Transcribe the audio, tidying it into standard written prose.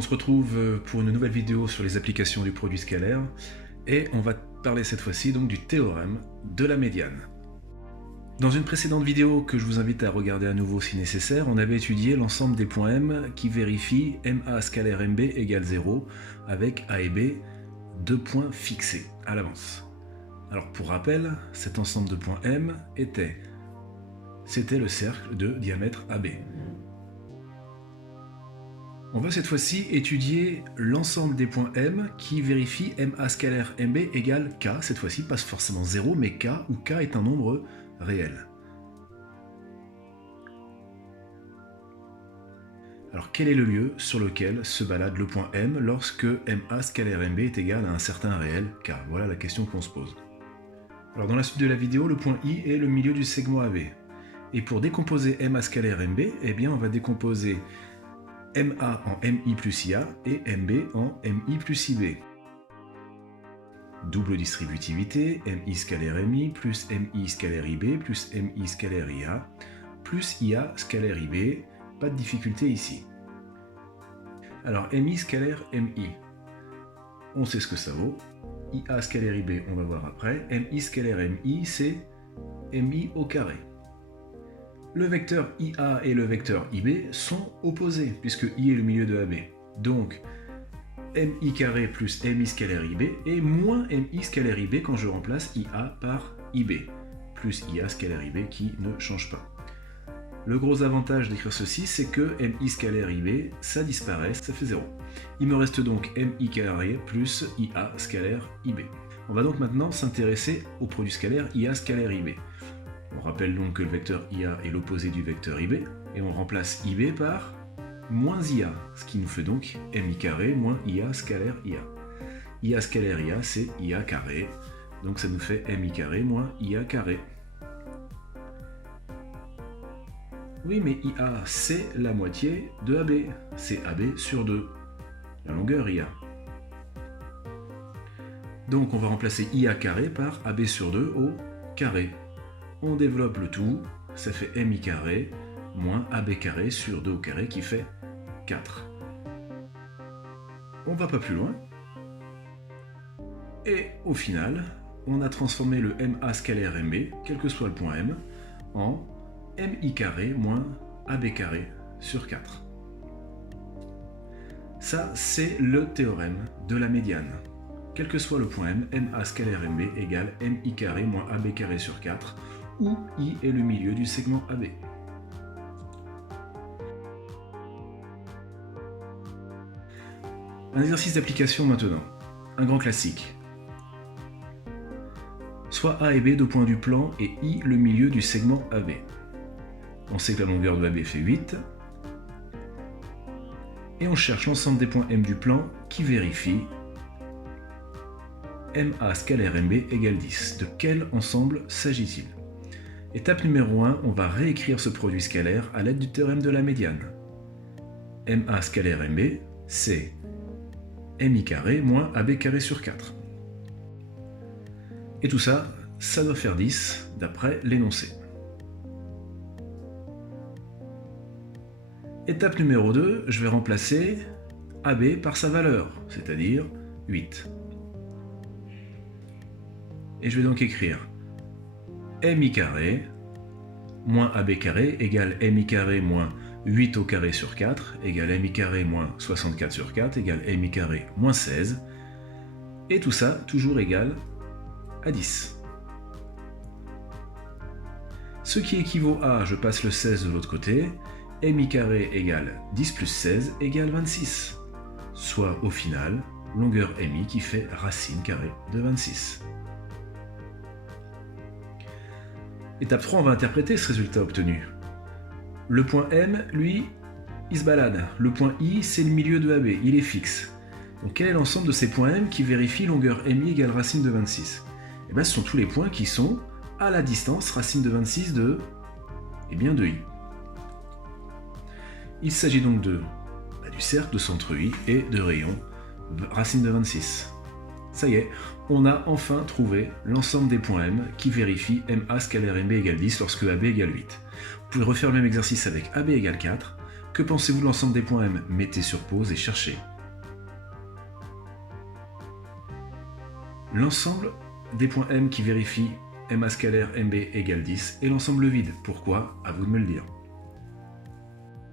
on se retrouve pour une nouvelle vidéo sur les applications du produit scalaire et on va parler cette fois-ci donc du théorème de la médiane. Dans une précédente vidéo que je vous invite à regarder à nouveau si nécessaire, on avait étudié l'ensemble des points M qui vérifient MA scalaire MB égale 0 avec A et B deux points fixés à l'avance. Alors pour rappel, cet ensemble de points M c'était le cercle de diamètre AB. On va cette fois-ci étudier l'ensemble des points M qui vérifient MA scalaire MB égale K. Cette fois-ci, pas forcément 0, mais K, où K est un nombre réel. Alors quel est le lieu sur lequel se balade le point M lorsque MA scalaire MB est égal à un certain réel K? Voilà la question qu'on se pose. Alors dans la suite de la vidéo, le point I est le milieu du segment AB. Et pour décomposer MA scalaire MB, eh bien on va décomposer MA en MI plus IA et MB en MI plus IB. Double distributivité, MI scalaire MI plus MI scalaire IB plus MI scalaire IA plus IA scalaire IB. Pas de difficulté ici. Alors MI scalaire MI, on sait ce que ça vaut. IA scalaire IB, on va voir après. MI scalaire MI, c'est MI au carré. Le vecteur IA et le vecteur IB sont opposés, puisque I est le milieu de AB. Donc, MI carré plus MI scalaire IB est moins MI scalaire IB quand je remplace IA par IB, plus IA scalaire IB qui ne change pas. Le gros avantage d'écrire ceci, c'est que MI scalaire IB, ça disparaît, ça fait 0. Il me reste donc MI carré plus IA scalaire IB. On va donc maintenant s'intéresser au produit scalaire IA scalaire IB. On rappelle donc que le vecteur IA est l'opposé du vecteur IB, et on remplace IB par moins IA, ce qui nous fait donc MI carré moins IA scalaire IA. IA scalaire IA, c'est IA carré, donc ça nous fait MI carré moins IA carré. Oui, mais IA, c'est la moitié de AB, c'est AB sur 2, la longueur IA. Donc on va remplacer IA carré par AB sur 2 au carré. On développe le tout, ça fait MI carré moins AB carré sur 2 au carré qui fait 4. On va pas plus loin. Et au final, on a transformé le MA scalaire MB, quel que soit le point M, en MI carré moins AB carré sur 4. Ça, c'est le théorème de la médiane. Quel que soit le point M, MA scalaire MB égale MI carré moins AB carré sur 4, où I est le milieu du segment AB. Un exercice d'application maintenant, un grand classique. Soit A et B deux points du plan et I le milieu du segment AB. On sait que la longueur de AB fait 8. Et on cherche l'ensemble des points M du plan qui vérifient MA scalaire MB égale 10. De quel ensemble s'agit-il? Étape numéro 1, on va réécrire ce produit scalaire à l'aide du théorème de la médiane. MA scalaire MB, c'est MI carré moins AB carré sur 4. Et tout ça, ça doit faire 10 d'après l'énoncé. Étape numéro 2, je vais remplacer AB par sa valeur, c'est-à-dire 8. Et je vais donc écrire MI carré moins AB carré égale MI carré moins 8 au carré sur 4 égale MI carré moins 64 sur 4 égale MI carré moins 16. Et tout ça toujours égal à 10. Ce qui équivaut à, je passe le 16 de l'autre côté, MI carré égale 10 plus 16 égale 26. Soit au final, longueur MI qui fait racine carrée de 26. Étape 3, on va interpréter ce résultat obtenu. Le point M, lui, il se balade. Le point I, c'est le milieu de AB, il est fixe. Donc quel est l'ensemble de ces points M qui vérifient longueur MI égale racine de 26? Eh bien, ce sont tous les points qui sont à la distance racine de 26 de I. Il s'agit donc du cercle de centre I et de rayon racine de 26. Ça y est, on a enfin trouvé l'ensemble des points M qui vérifient MA scalaire MB égale 10 lorsque AB égale 8. Vous pouvez refaire le même exercice avec AB égale 4, Que pensez-vous de l'ensemble des points M? Mettez sur pause et cherchez. L'ensemble des points M qui vérifient MA scalaire MB égale 10 est l'ensemble vide. Pourquoi? À vous de me le dire.